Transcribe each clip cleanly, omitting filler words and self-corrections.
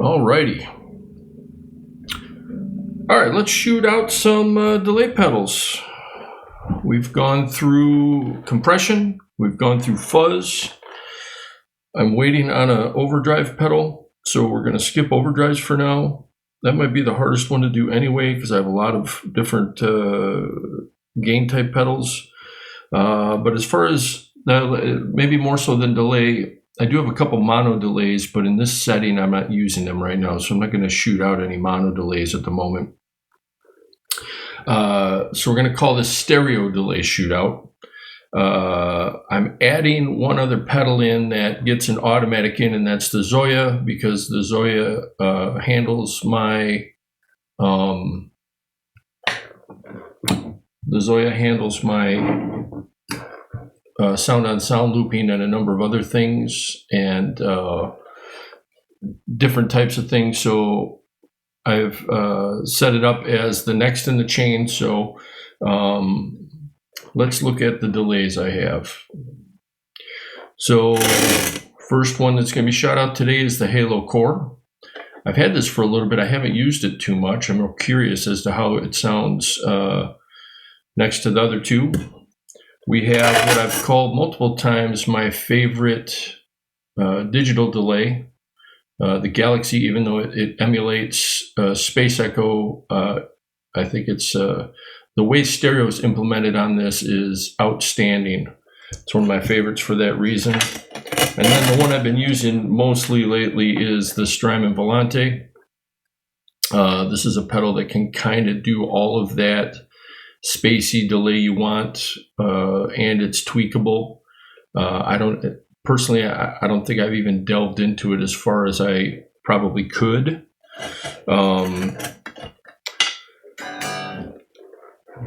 Alrighty. Alright, let's shoot out some delay pedals. We've gone through compression, we've gone through fuzz. I'm waiting on an overdrive pedal, so we're going to skip overdrives for now. That might be the hardest one to do anyway, because I have a lot of different gain type pedals. But as far as maybe more so than delay, I do have a couple mono delays, but in this setting, I'm not using them right now, so I'm not going to shoot out any mono delays at the moment. So we're going to call this stereo delay shootout. I'm adding one other pedal in that gets an automatic in, and that's the Zoya, because the Zoya handles my sound on sound looping and a number of other things and different types of things. So I've set it up as the next in the chain. So let's look at the delays I have. So first one that's going to be shot out today is the Halo Core. I've had this for a little bit. I haven't used it too much. I'm real curious as to how it sounds next to the other two. We have what I've called multiple times my favorite digital delay, the Galaxy, even though it emulates Space Echo. I think it's the way stereo is implemented on this is outstanding. It's one of my favorites for that reason. And then the one I've been using mostly lately is the Strymon Volante. This is a pedal that can kind of do all of that spacey delay you want, and it's tweakable. I don't think I've even delved into it as far as I probably could.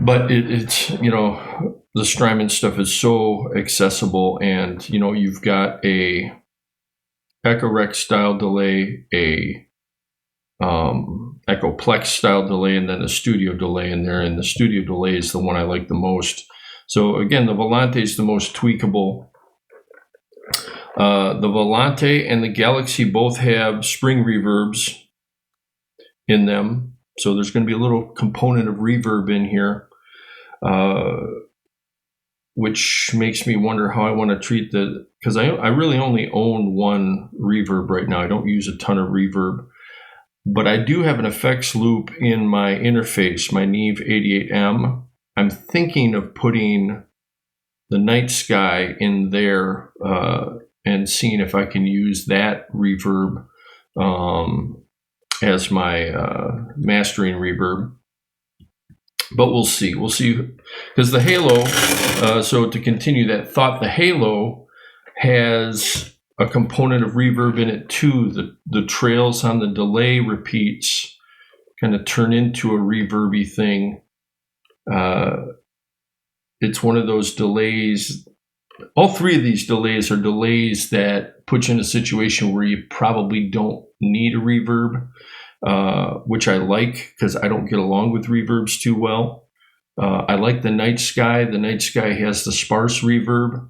But it's, the Strymon stuff is so accessible, and, you've got a Echo Rec style delay, a Echo Plex style delay, and then a studio delay in there. And the studio delay is the one I like the most. So again, the Volante is the most tweakable. The Volante and the Galaxy both have spring reverbs in them. So there's going to be a little component of reverb in here, which makes me wonder how I want to treat because I really only own one reverb right now. I don't use a ton of reverb, but I do have an effects loop in my interface, my Neve 88M. I'm thinking of putting the Night Sky in there and seeing if I can use that reverb as my mastering reverb. But we'll see. We'll see. Because the Halo, so to continue that thought, the Halo has a component of reverb in it too. The trails on the delay repeats kind of turn into a reverby thing. It's one of those delays. All three of these delays are delays that put you in a situation where you probably don't need a reverb, which I like because I don't get along with reverbs too well. I like the Night Sky. The Night Sky has the sparse reverb.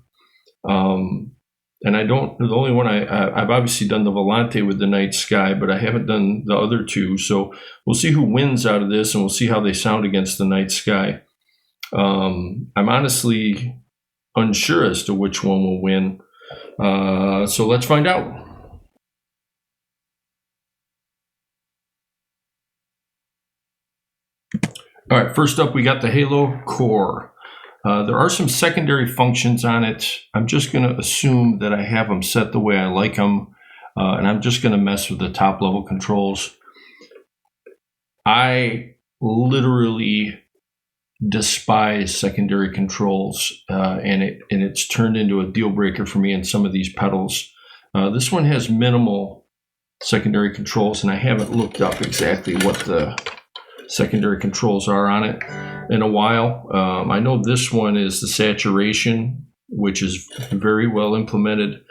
And the only one I've obviously done the Volante with the Night Sky, but I haven't done the other two. So we'll see who wins out of this, and we'll see how they sound against the Night Sky. I'm honestly unsure as to which one will win. So let's find out. All right, first up, we got the Halo Core. There are some secondary functions on it. I'm just going to assume that I have them set the way I like them, and I'm just going to mess with the top level controls. I literally despise secondary controls, and it's turned into a deal breaker for me in some of these pedals. This one has minimal secondary controls, and I haven't looked up exactly what the secondary controls are on it in a while. I know this one is the saturation, which is very well implemented.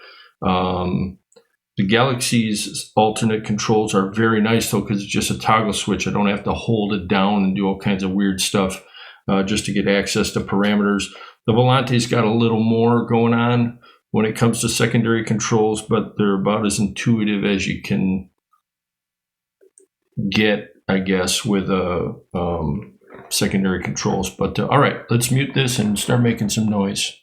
The Galaxy's alternate controls are very nice though, because it's just a toggle switch. I don't have to hold it down and do all kinds of weird stuff just to get access to parameters. The Volante's got a little more going on when it comes to secondary controls, but they're about as intuitive as you can get, I guess, with secondary controls. But all right, let's mute this and start making some noise.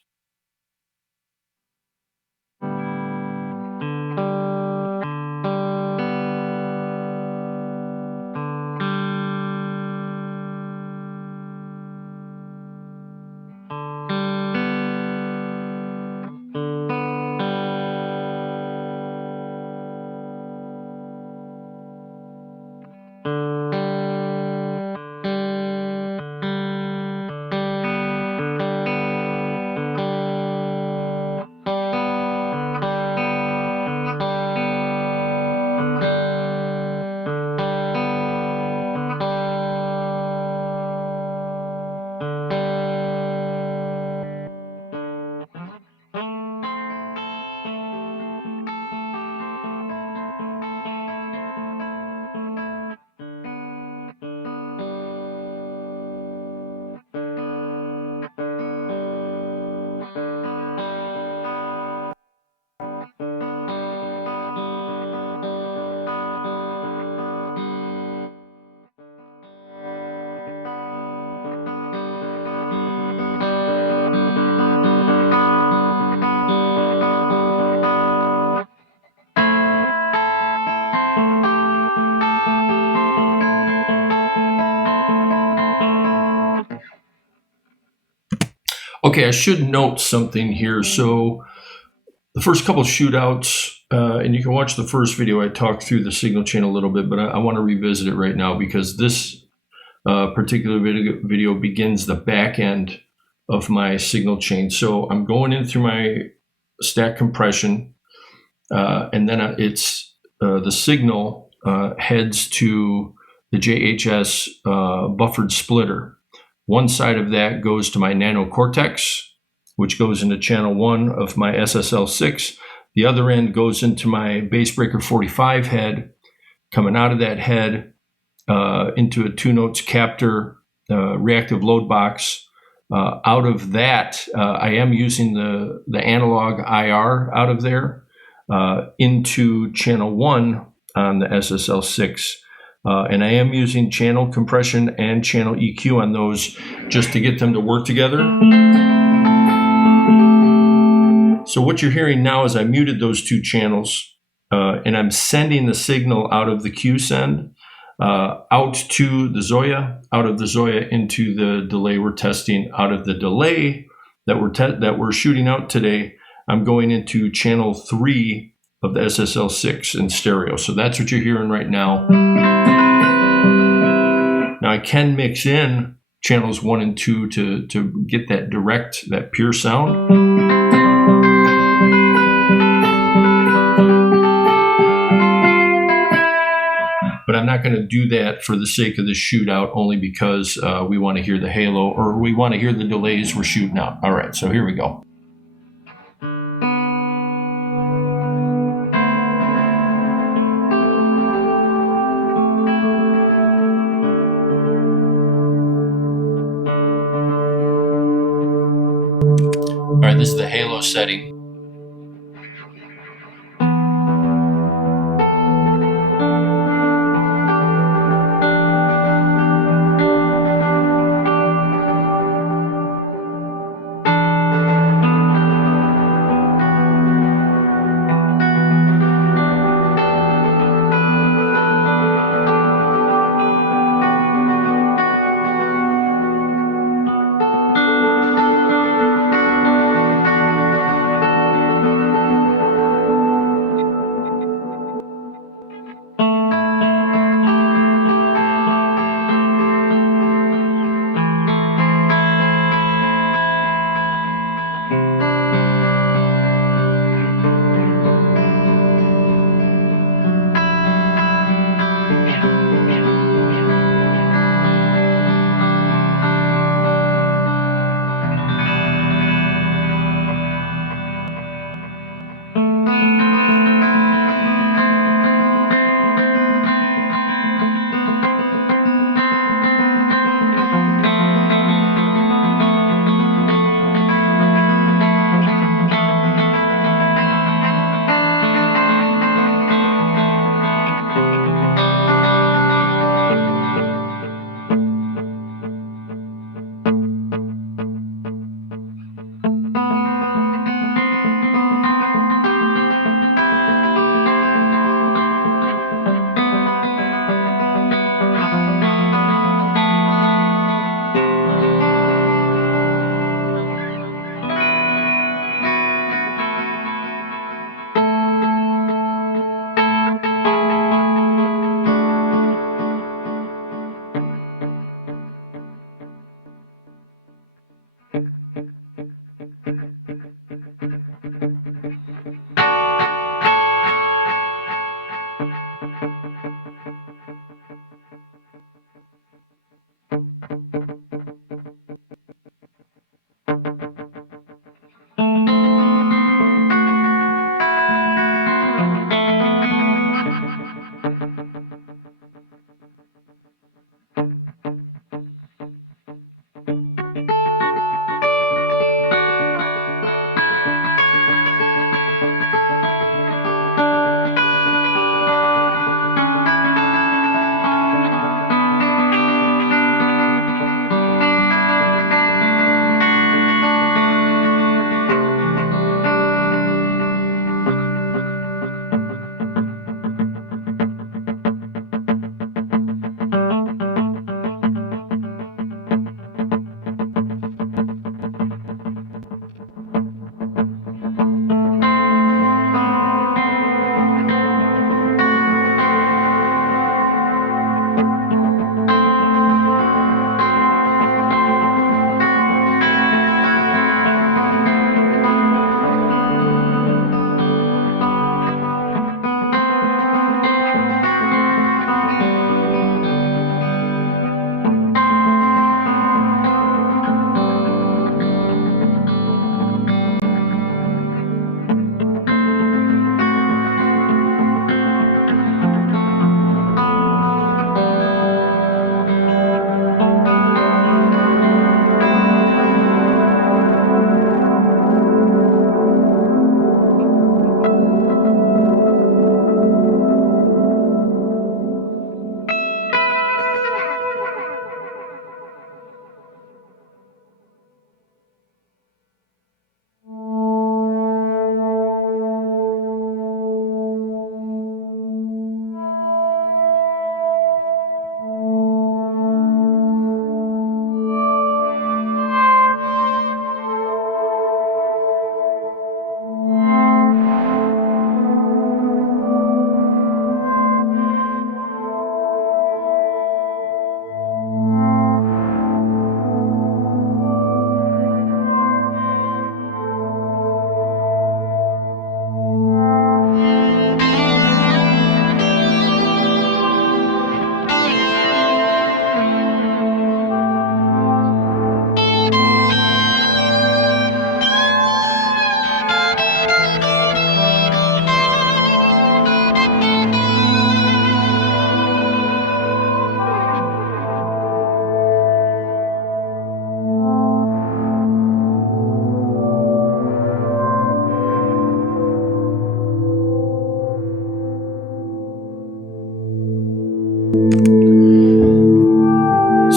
Okay, I should note something here. So the first couple shootouts, and you can watch the first video, I talked through the signal chain a little bit, but I want to revisit it right now because this particular video begins the back end of my signal chain. So I'm going in through my stack compression, and then it's the signal heads to the JHS buffered splitter. One side of that goes to my nano cortex, which goes into channel 1 of my SSL6. The other end goes into my bass breaker 45 head. Coming out of that head into a 2-notes captor reactive load box. Out of that, I am using the analog IR out of there into channel 1 on the SSL6. And I am using channel compression and channel EQ on those just to get them to work together. So what you're hearing now is I muted those two channels and I'm sending the signal out of the Q send out to the Zoya, out of the Zoya into the delay we're testing. Out of the delay that we're shooting out today, I'm going into channel 3 of the SSL6 in stereo. So that's what you're hearing right now. Now I can mix in channels 1 and 2 to get that direct, that pure sound. But I'm not going to do that for the sake of the shootout, only because we want to hear the halo, or we want to hear the delays we're shooting out. All right, so here we go. All right, this is the halo setting.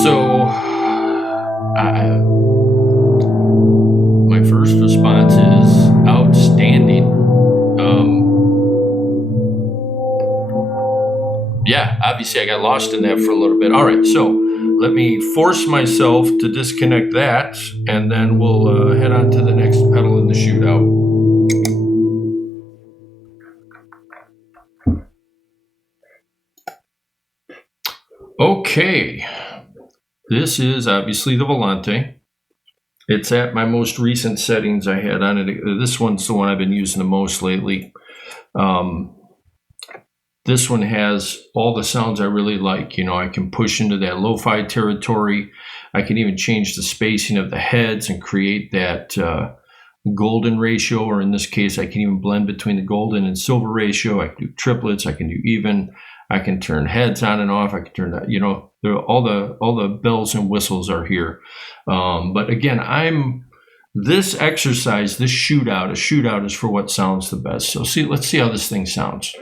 So, my first response is outstanding. Yeah, obviously I got lost in that for a little bit. All right, so let me force myself to disconnect that, and then we'll head on to the next pedal in the shootout. Okay, this is obviously the Volante. It's at my most recent settings I had on it. This one's the one I've been using the most lately. This one has all the sounds I really like. You know, I can push into that lo-fi territory. I can even change the spacing of the heads and create that golden ratio, or in this case, I can even blend between the golden and silver ratio. I can do triplets. I can do even. I can turn heads on and off. I can turn that. You know, all the bells and whistles are here. But again, this exercise, this shootout. A shootout is for what sounds the best. So let's see how this thing sounds.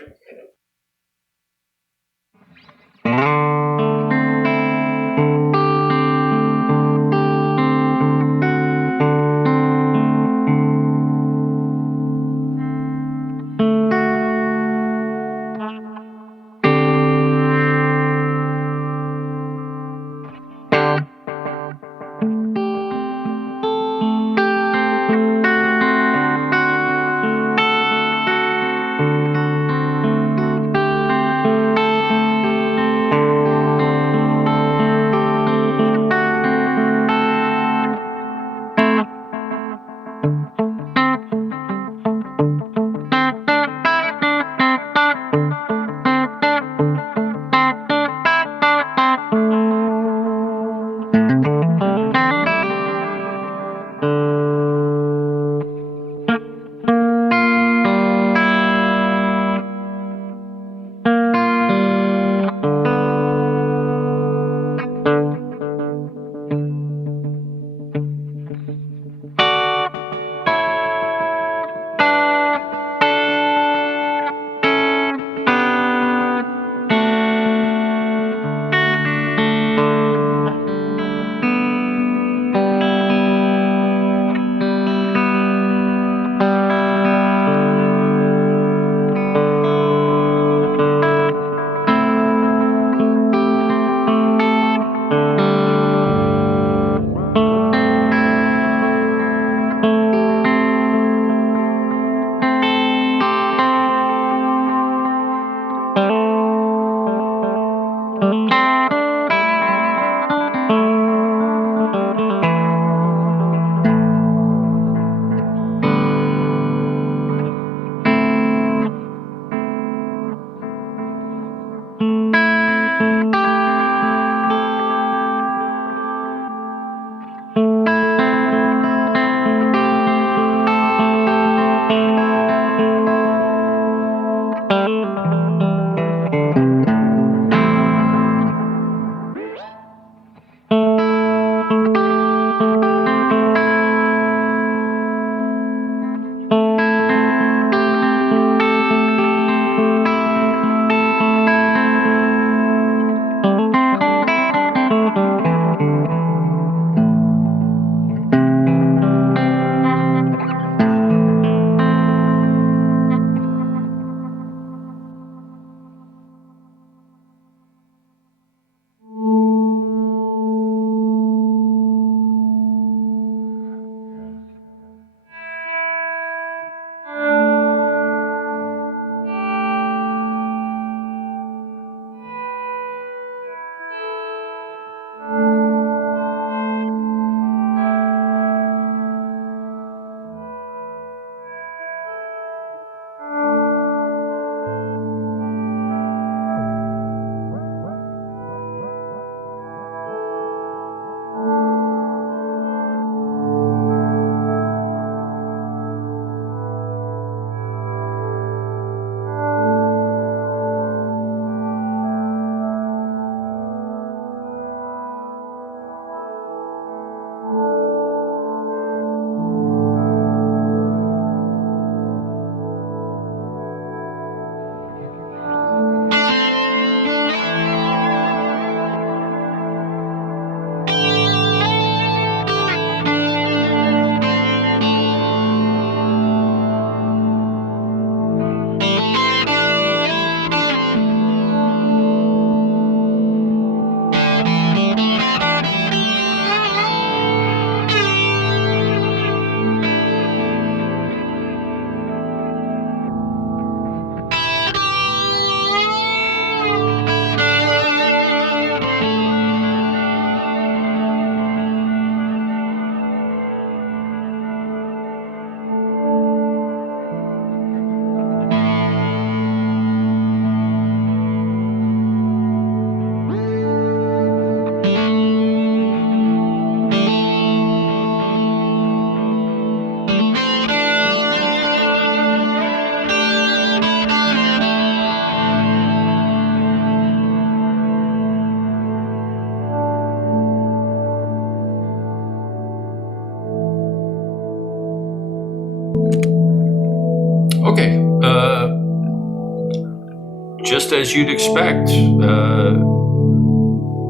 just as you'd expect.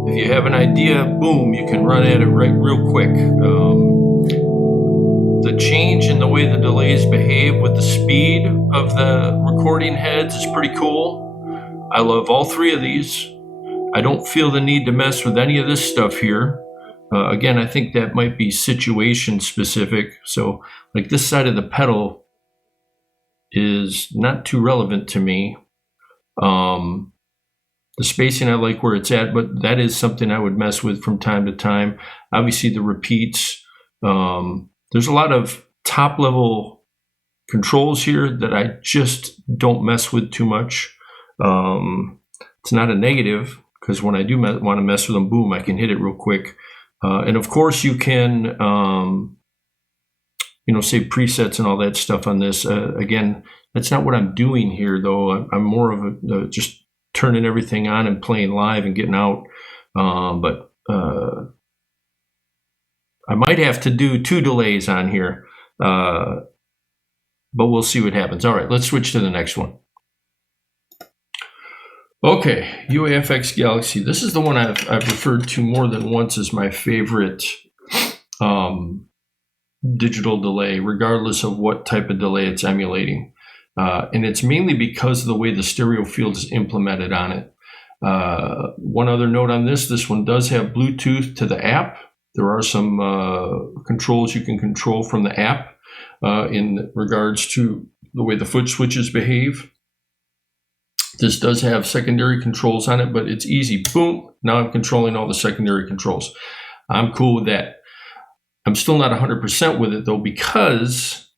If you have an idea, boom, you can run at it real quick. The change in the way the delays behave with the speed of the recording heads is pretty cool. I love all three of these. I don't feel the need to mess with any of this stuff here. Again, I think that might be situation specific. So like this side of the pedal is not too relevant to me. The spacing I like where it's at, but that is something I would mess with from time to time. Obviously the repeats. There's a lot of top level controls here that I just don't mess with too much. It's not a negative, because when I do want to mess with them, boom, I can hit it real quick. And of course you can, save presets and all that stuff on this. Again, that's not what I'm doing here though. I'm more of just turning everything on and playing live and getting out. But I might have to do 2 delays on here, but we'll see what happens. All right, let's switch to the next one. Okay, UAFX Galaxy. This is the one I've referred to more than once as my favorite digital delay, regardless of what type of delay it's emulating. And it's mainly because of the way the stereo field is implemented on it. One other note on this one does have Bluetooth to the app. There are some controls you can control from the app in regards to the way the foot switches behave. This does have secondary controls on it, but it's easy. Boom, now I'm controlling all the secondary controls. I'm cool with that. I'm still not 100% with it though, because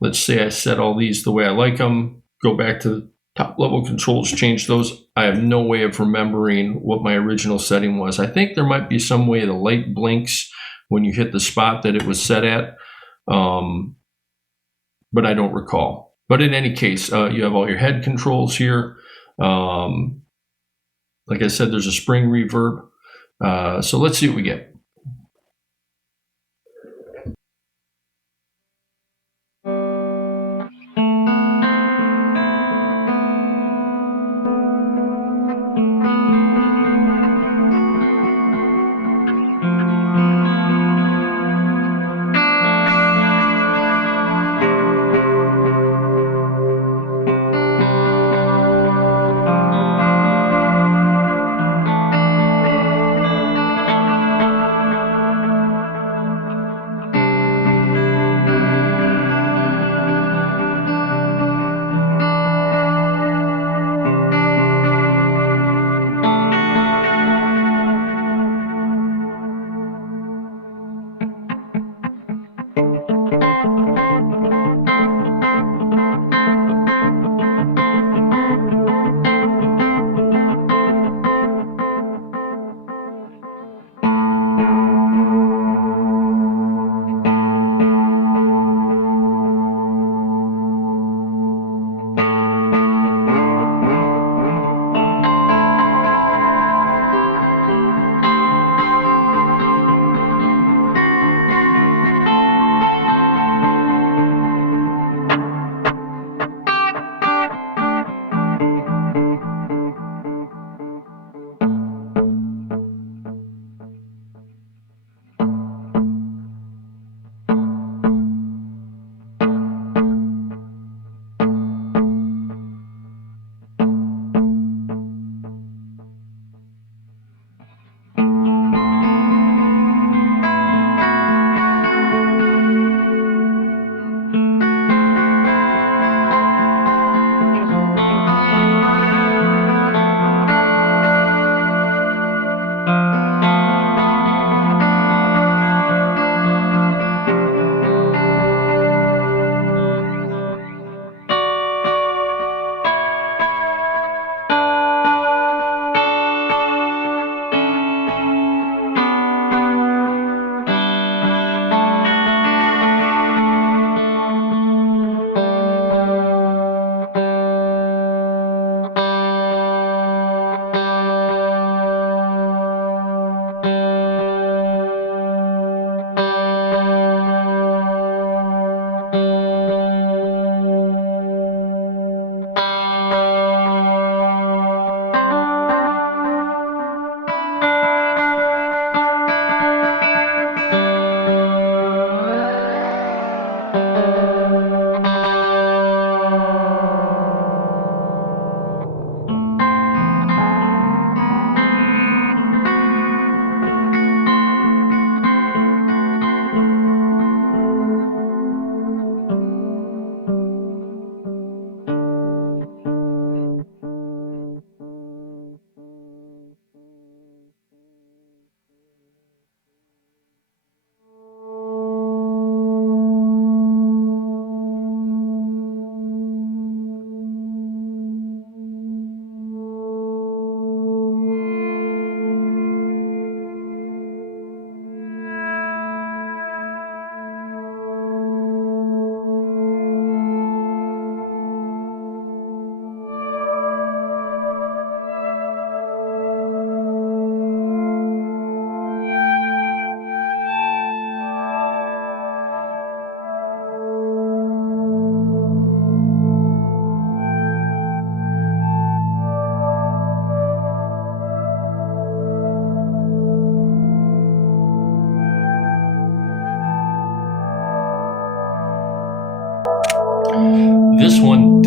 let's say I set all these the way I like them, go back to the top level controls, change those. I have no way of remembering what my original setting was. I think there might be some way the light blinks when you hit the spot that it was set at, but I don't recall. But in any case, you have all your head controls here. Like I said, there's a spring reverb. So let's see what we get.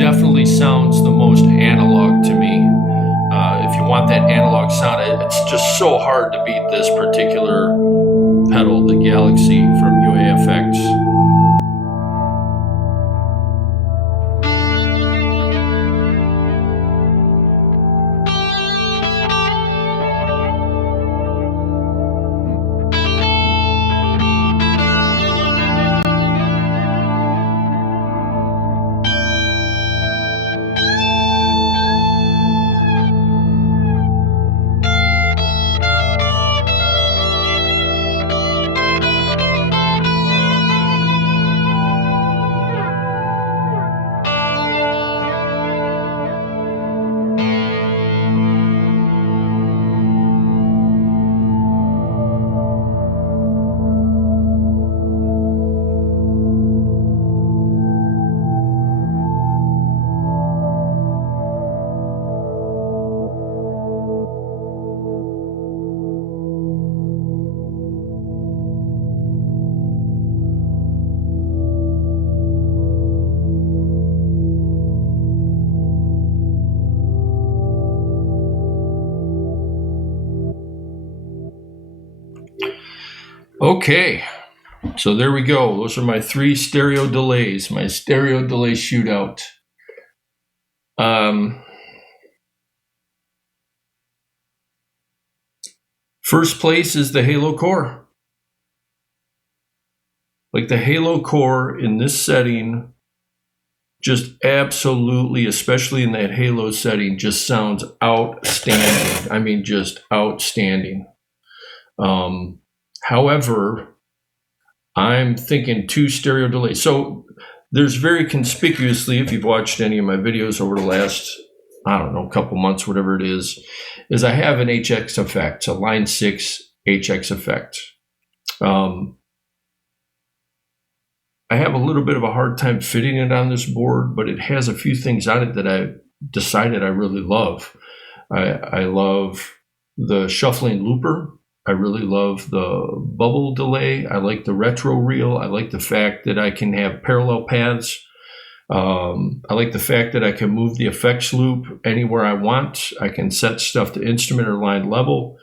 definitely sounds the most analog to me. If you want that analog sound, it's just so hard to beat this particular pedal, the Galaxy from UAFX. Okay, so there we go. Those are my 3 stereo delays, my stereo delay shootout. First place is the Halo Core. Like the Halo Core in this setting, just absolutely, especially in that Halo setting, just sounds outstanding. I mean, just outstanding. However, I'm thinking 2 stereo delays. So there's very conspicuously, if you've watched any of my videos over the last, I don't know, couple months, whatever it is I have an HX effect, a line 6 HX effect. I have a little bit of a hard time fitting it on this board, but it has a few things on it that I decided I really love. I love the shuffling looper. I really love the bubble delay. I like the retro reel. I like the fact that I can have parallel paths. I like the fact that I can move the effects loop anywhere I want. I can set stuff to instrument or line level.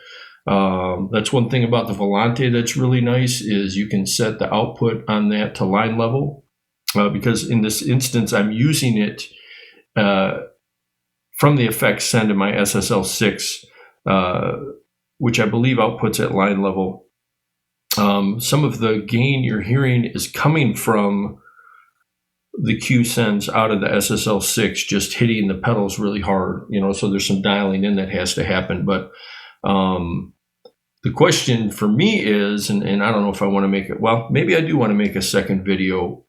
That's one thing about the Volante that's really nice is you can set the output on that to line level because in this instance, I'm using it from the effects send in my SSL6, which I believe outputs at line level. Some of the gain you're hearing is coming from the Q sends out of the SSL6, just hitting the pedals really hard, so there's some dialing in that has to happen. But the question for me is, and I don't know if I want to make it, well, maybe I do want to make a second video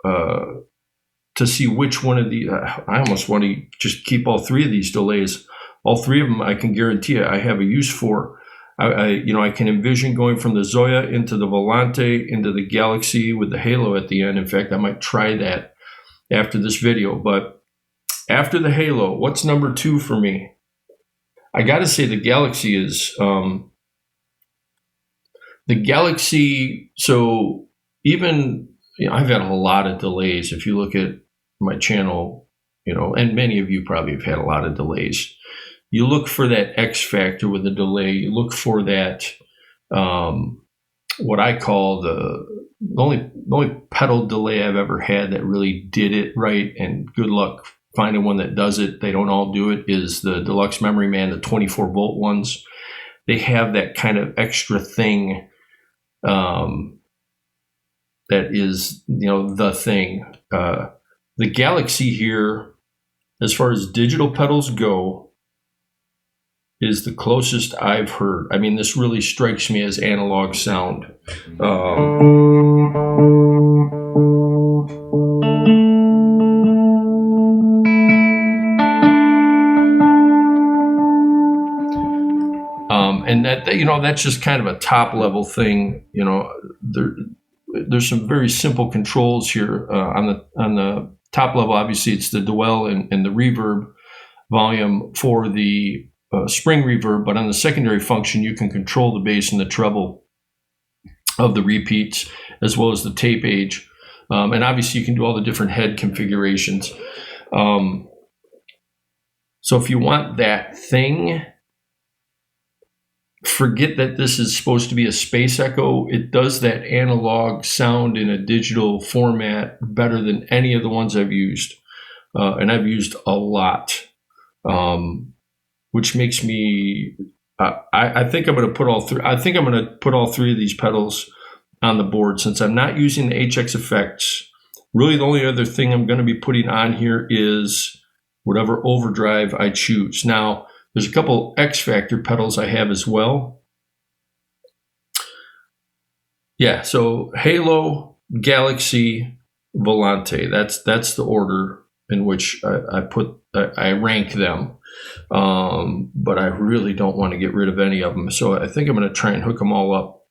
to see which one of the, I almost want to just keep all 3 of these delays. All 3 of them, I can guarantee I have a use for. I can envision going from the Zoya into the Volante into the Galaxy with the Halo at the end. In fact, I might try that after this video. But after the Halo, what's number 2 for me? I got to say the Galaxy is the Galaxy. So even I've had a lot of delays. If you look at my channel, and many of you probably have had a lot of delays. You look for that X factor with the delay. You look for that, what I call the only pedal delay I've ever had that really did it right, and good luck finding one that does it. They don't all do it, is the Deluxe Memory Man, the 24-volt ones. They have that kind of extra thing that is, the thing. The Galaxy here, as far as digital pedals go, is the closest I've heard. I mean, this really strikes me as analog sound. And that, that's just kind of a top level thing. There's some very simple controls here on the top level. Obviously, it's the dwell and the reverb volume for the spring reverb, but on the secondary function, you can control the bass and the treble of the repeats, as well as the tape age. And obviously, you can do all the different head configurations. So if you want that thing, forget that this is supposed to be a space echo. It does that analog sound in a digital format better than any of the ones I've used. And I've used a lot, which makes me, I think I'm going to put all three. I think I'm going to put all three of these pedals on the board since I'm not using the HX effects. Really, the only other thing I'm going to be putting on here is whatever overdrive I choose. Now, there's a couple X Factor pedals I have as well. Yeah, so Halo, Galaxy, Volante. That's the order in which I rank them. But I really don't want to get rid of any of them. So I think I'm going to try and hook them all up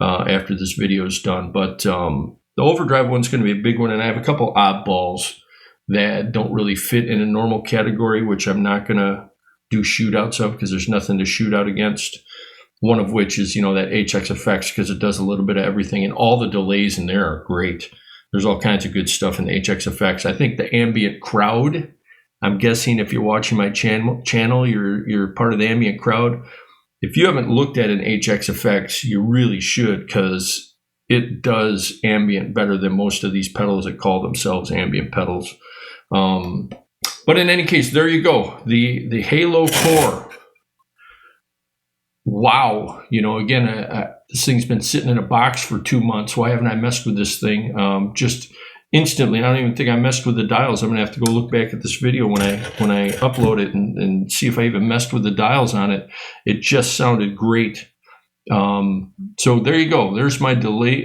after this video is done. But the overdrive one's going to be a big one, and I have a couple oddballs that don't really fit in a normal category, which I'm not going to do shootouts of because there's nothing to shoot out against. One of which is, that HX effects, because it does a little bit of everything, and all the delays in there are great. There's all kinds of good stuff in the HX effects. I think the ambient crowd, I'm guessing if you're watching my channel, you're part of the ambient crowd. If you haven't looked at an HX effects, you really should, because it does ambient better than most of these pedals that call themselves ambient pedals. But in any case, there you go. The Halo Core. Wow. Again, this thing's been sitting in a box for 2 months. Why haven't I messed with this thing? Just instantly. I don't even think I messed with the dials. I'm going to have to go look back at this video when I upload it and see if I even messed with the dials on it. It just sounded great. So there you go. There's my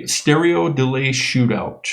stereo delay shootout.